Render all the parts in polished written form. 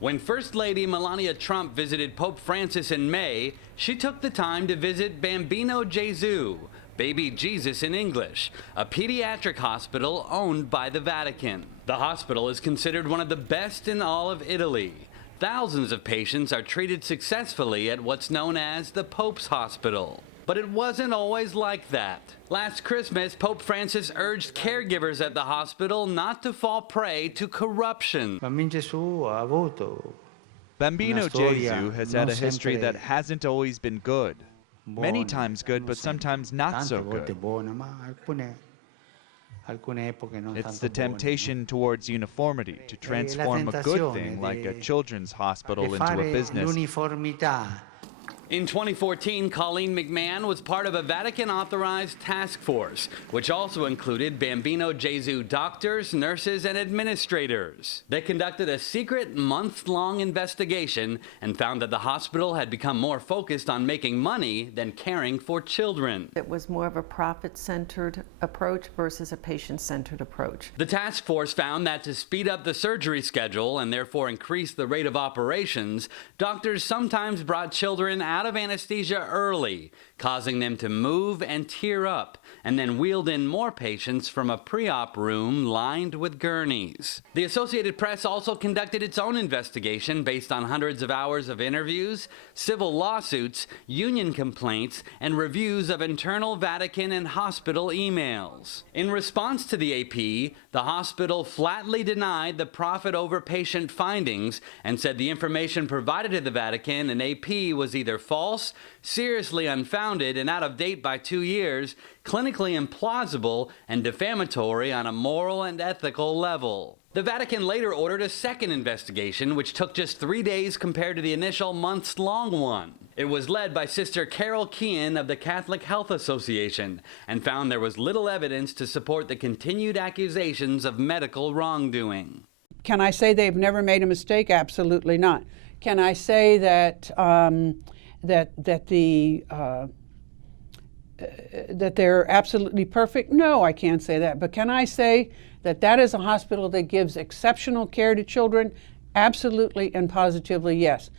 When First Lady Melania Trump visited Pope Francis in May, she took the time to visit Bambino Gesu, Baby Jesus in English, a pediatric hospital owned by the Vatican. The hospital is considered one of the best in all of Italy. Thousands of patients are treated successfully at what's known as the Pope's Hospital. But it wasn't always like that. Last Christmas, Pope Francis urged caregivers at the hospital not to fall prey to corruption. Bambino Gesu has had a history that hasn't always been good. Many times good, but sometimes not so good. It's the temptation towards uniformity, to transform a good thing like a children's hospital into a business. In 2014, Colleen McMahon was part of a Vatican-authorized task force, which also included Bambino Gesu doctors, nurses, and administrators. They conducted a secret month-long investigation and found that the hospital had become more focused on making money than caring for children. It was more of a profit-centered approach versus a patient-centered approach. The task force found that to speed up the surgery schedule and therefore increase the rate of operations, doctors sometimes brought children out of anesthesia early, causing them to move and tear up, and then wheeled in more patients from a pre-op room lined with gurneys. The Associated Press also conducted its own investigation based on hundreds of hours of interviews, civil lawsuits, union complaints, and reviews of internal Vatican and hospital emails. In response to the AP, the hospital flatly denied the profit over patient findings and said the information provided to the Vatican and AP was either false, seriously unfounded and out of date by 2 years, clinically implausible, and defamatory on a moral and ethical level. The Vatican later ordered a second investigation, which took just 3 days compared to the initial months-long one. It was led by Sister Carol Kean of the Catholic Health Association and found there was little evidence to support the continued accusations of medical wrongdoing. Can I say they've never made a mistake? Absolutely not. Can I say that that they're absolutely perfect? No, I can't say that. But can I say that that is a hospital that gives exceptional care to children? Absolutely and positively, yes.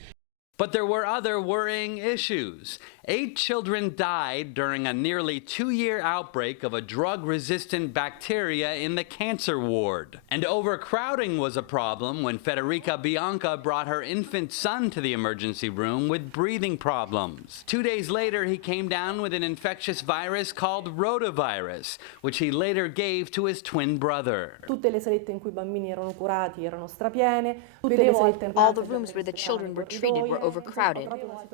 But there were other worrying issues. 8 children died during a nearly 2-year outbreak of a drug-resistant bacteria in the cancer ward. And overcrowding was a problem when Federica Bianca brought her infant son to the emergency room with breathing problems. 2 days later, he came down with an infectious virus called rotavirus, which he later gave to his twin brother. All the rooms where the children were treated were overcrowded.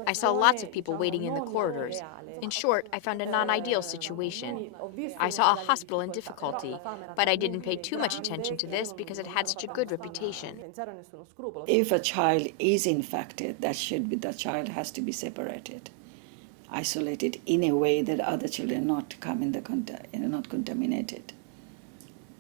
I saw lots of people waiting in the corridors. In short, I found a non-ideal situation. I saw a hospital in difficulty, but I didn't pay too much attention to this because it had such a good reputation. If a child is infected, the child has to be separated, isolated in a way that other children not come in not contaminated,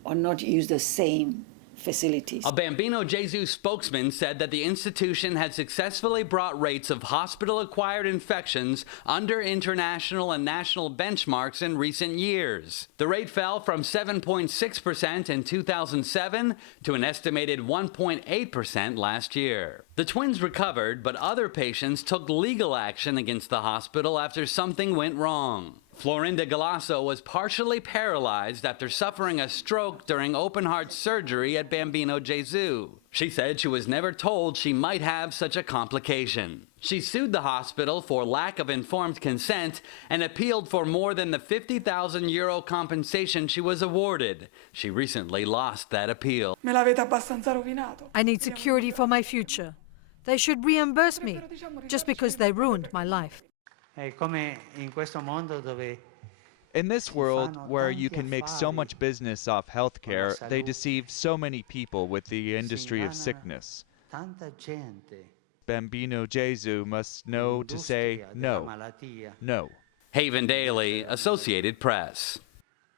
or not use the same facilities. A Bambino Gesu spokesman said that the institution had successfully brought rates of hospital-acquired infections under international and national benchmarks in recent years. The rate fell from 7.6% in 2007 to an estimated 1.8% last year. The twins recovered, but other patients took legal action against the hospital after something went wrong. Florinda Galasso was partially paralyzed after suffering a stroke during open-heart surgery at Bambino Gesu. She said she was never told she might have such a complication. She sued the hospital for lack of informed consent and appealed for more than the €50,000 compensation she was awarded. She recently lost that appeal. I need security for my future. They should reimburse me just because they ruined my life. In this world, where you can make so much business off healthcare, they deceive so many people with the industry of sickness. Bambino Gesu must know to say no. No. Haven Daily, Associated Press.